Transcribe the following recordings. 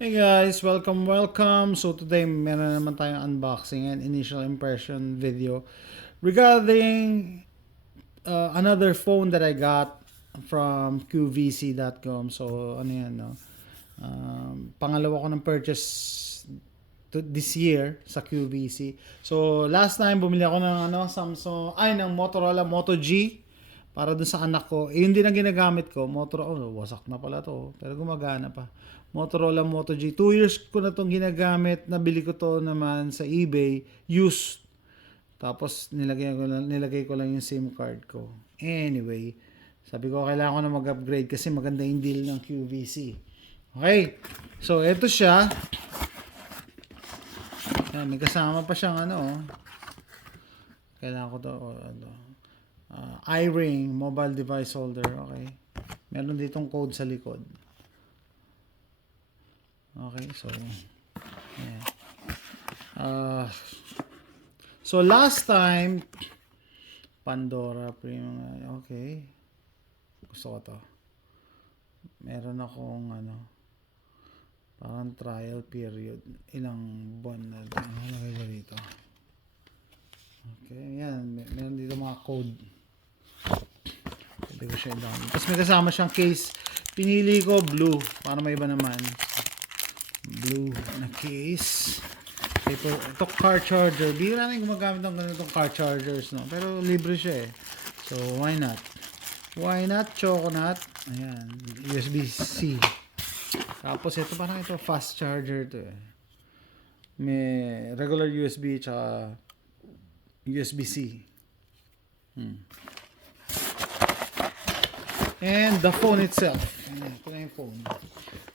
Hey guys, welcome. So today meron naman tayong unboxing and initial impression video regarding another phone that I got from qvc.com. So ano yan, no? Pangalawa ko ng purchase this year sa QVC. So last time bumili ako ng ng Motorola Moto G para dun sa anak ko. Yun din ang ginagamit ko. Motorola, wasak na pala to, pero gumagana pa. Motorola Moto G. 2 years ko na itong ginagamit. Nabili ko to naman sa eBay. Used. Tapos nilagay ko lang yung SIM card ko. Anyway, sabi ko kailangan ko na mag-upgrade kasi maganda yung deal ng QVC. Okay. So, ito siya. Yan, may kasama pa siyang Kailangan ko to. iRing mobile device holder. Okay. Meron ditong code sa likod. Okay, so yeah. So last time Pandora Premium. Okay. Gusto ko to. Meron akong parang trial period. Ilang buwan na lagay ko dito. Okay, yan. Meron dito mga code. Pwede ko siya down. Tapos may kasama siyang case. Pinili ko blue para may iba naman. Blue na case. Ito car charger. Bira na yung gumagamit ng ganitong car chargers, no? Pero libre siya eh. So, why not? Why not? Choconut. Ayan. USB-C. Tapos ito parang ito fast charger to eh. May regular USB tsaka USB-C. And the phone itself. Ito na yung phone.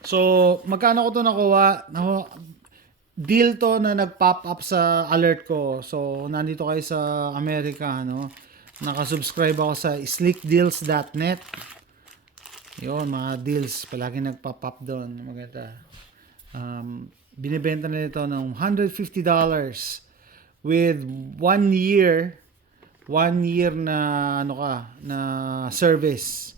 So, magkano ko to nakuha? Deal to na nag-pop up sa alert ko. So, nandito kayo sa Amerika, nakasubscribe ako sa slickdeals.net. Yun, mga deals. Palagi nag-pop up doon. Maganda. Binibenta na ito ng $150 with 1 year na na service.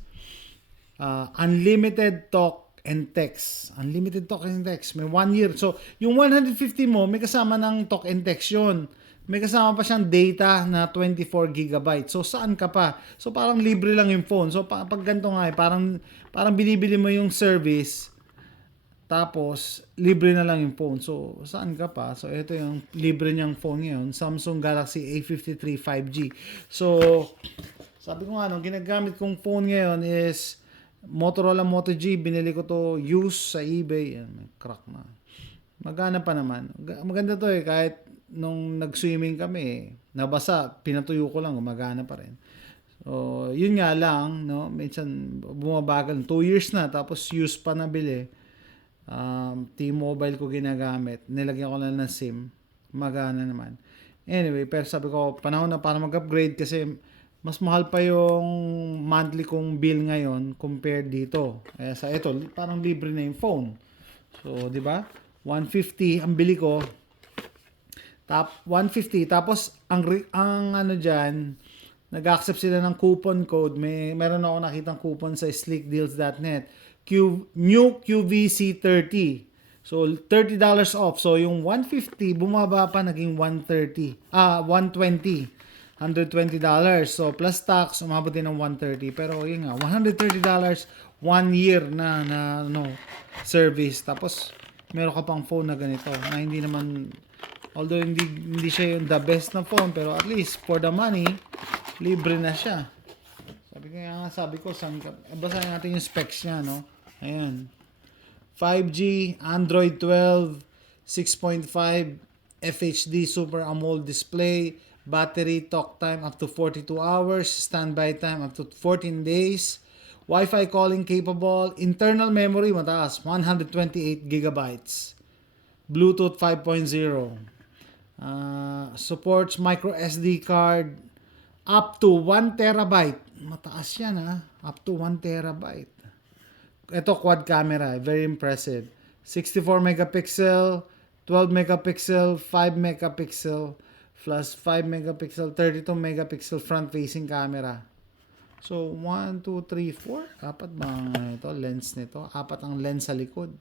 Unlimited talk and text. Unlimited talk and text. May 1 year. So, yung 150 mo, may kasama ng talk and text yun. May kasama pa siyang data na 24 gigabytes. So, saan ka pa? So, parang libre lang yung phone. So, pag ganito nga parang binibili mo yung service, tapos, libre na lang yung phone. So, saan ka pa? So, ito yung libre niyang phone ngayon. Samsung Galaxy A53 5G. So, sabi ko nga, ginagamit kong phone ngayon is Motorola Moto G. Binili ko to used sa eBay. Yan, may crack na. Magana pa naman. Maganda to eh. Kahit nung nag-swimming kami, nabasa, pinatuyo ko lang, gumagana pa rin. So, yun nga lang, minsan bumabagal. 2 years na, tapos used pa nabili. T-Mobile ko ginagamit. Nilagyan ko lang ng SIM. Magana naman. Anyway, pero sabi ko, panahon na para mag-upgrade kasi mas mahal pa yung monthly kong bill ngayon compared dito. Kaya sa ito, parang libre na yung phone. So, di ba? 150 ang bili ko. 150 tapos ang diyan, nag-accept sila ng coupon code. Meron ako nakitang coupon sa slickdeals.net. New QVC 30. So, $30 off. So, yung 150 bumaba pa, naging 130. 120. $120. So, plus tax, umabot din ng 130. Pero, yun nga, $130, 1 year na service. Tapos, meron ka pang phone na ganito. Na hindi naman, although hindi siya yung the best na phone, pero at least, for the money, libre na siya. Sabi ko, basahin natin yung specs niya, Ayan. 5G, Android 12, 6.5, FHD Super AMOLED display, battery talk time up to 42 hours, standby time up to 14 days, Wi-Fi calling capable, internal memory mataas, 128 gigabytes, Bluetooth 5.0, supports micro SD card, up to 1 terabyte. Mataas yan up to 1 terabyte. Ito quad camera, very impressive. 64 megapixel, 12 megapixel, 5 megapixel, plus 5 megapixel, 32 megapixel front-facing camera. So, 1, 2, 3, 4. 4 ba ito? Lens nito. 4 ang lens sa likod.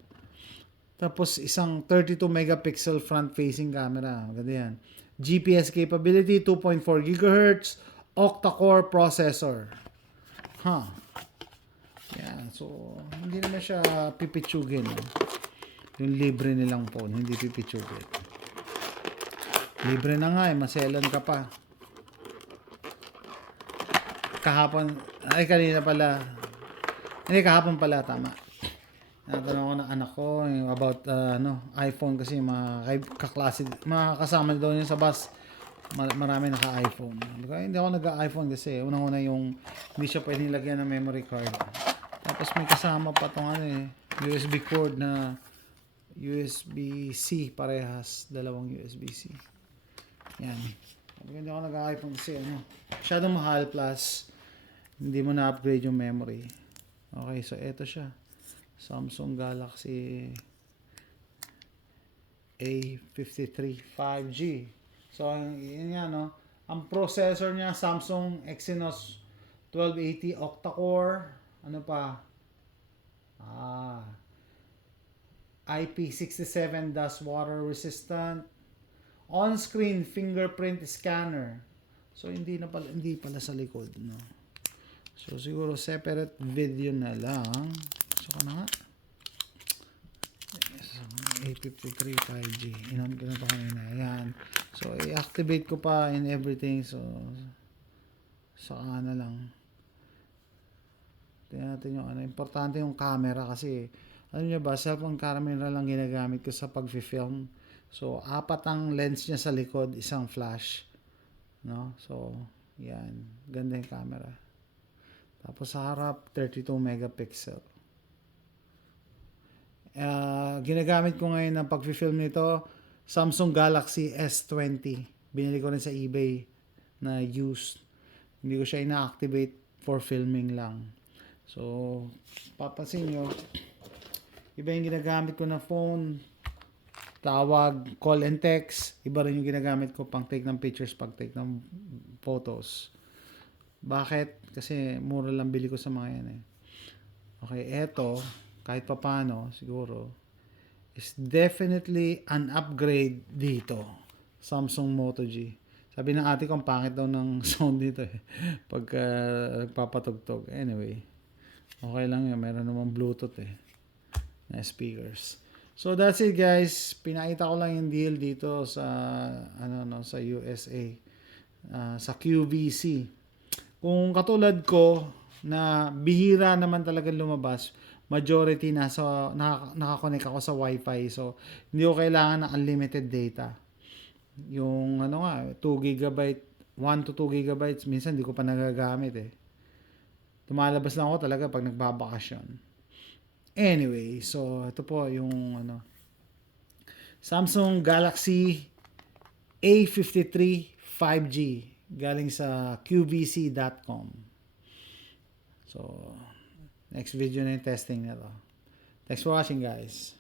Tapos isang 32 megapixel front-facing camera. Maganda yan. GPS capability, 2.4 GHz, octa-core processor. Yan. So, hindi naman siya pipitsugin. Yung libre nilang phone, hindi pipitsugin. Libre na nga maselan ka pa. Kanina pala. Hindi, kahapon pala, tama. Natanong ko ng anak ko about iPhone kasi mga kasama daw niya sa bus. Marami naka-iPhone. Hindi ako nag-iPhone kasi unang-una yung hindi siya pwedeng lagyan ng memory card. Tapos may kasama pa tong USB cord na USB-C parehas, dalawang USB-C. Yan. Hindi ako nag-iPhone kasi masyadong mahal plus hindi mo na-upgrade yung memory. Okay, so eto siya. Samsung Galaxy A53 5G. So, yun nga, ang processor niya, Samsung Exynos 1280 octa-core. Ano pa? IP67 dust water resistant. On-screen fingerprint scanner. So, hindi pala sa likod, no? So, siguro separate video na lang. So, na nga. A53 5G. Inon ko na pa kanina. Ayan. So, i-activate ko pa and everything. So, saka na lang. Tingnan natin yung importante yung camera kasi, alam niyo ba, cellphone camera lang ginagamit ko sa pag-film. So, 4 ang lens niya sa likod, isang flash. No? So, yan. Ganda yung camera. Tapos sa harap, 32 megapixel. Ginagamit ko ngayon ng pag-film nito, Samsung Galaxy S20. Binili ko rin sa eBay na used. Hindi ko siya ina-activate for filming lang. So, papansin nyo, iba yung ginagamit ko na phone, tawag, call and text. Iba rin yung ginagamit ko pang take ng pictures, pag take ng photos. Bakit? Kasi mura lang bili ko sa mga yan Okay, eto, kahit pa paano, siguro, is definitely an upgrade dito. Samsung Moto G. Sabi ng ate ko, ang pangit daw ng sound dito pagka nagpapatugtog. Anyway, okay lang yun. Meron namang Bluetooth na speakers. So that's it guys. Pinakita ko lang yung deal dito sa sa USA. Sa QVC. Kung katulad ko na bihira naman talaga lumabas, majority nakakonect ako sa Wi-Fi. So, hindi ko kailangan ng unlimited data. Yung 2 GB, 1 to 2 GB, minsan hindi ko pa nagagamit Tumalabas lang ako talaga pag nagbabakasyon. Anyway, so ito po yung Samsung Galaxy A53 5G galing sa qvc.com. So, next video na yung testing na to. Thanks for watching guys.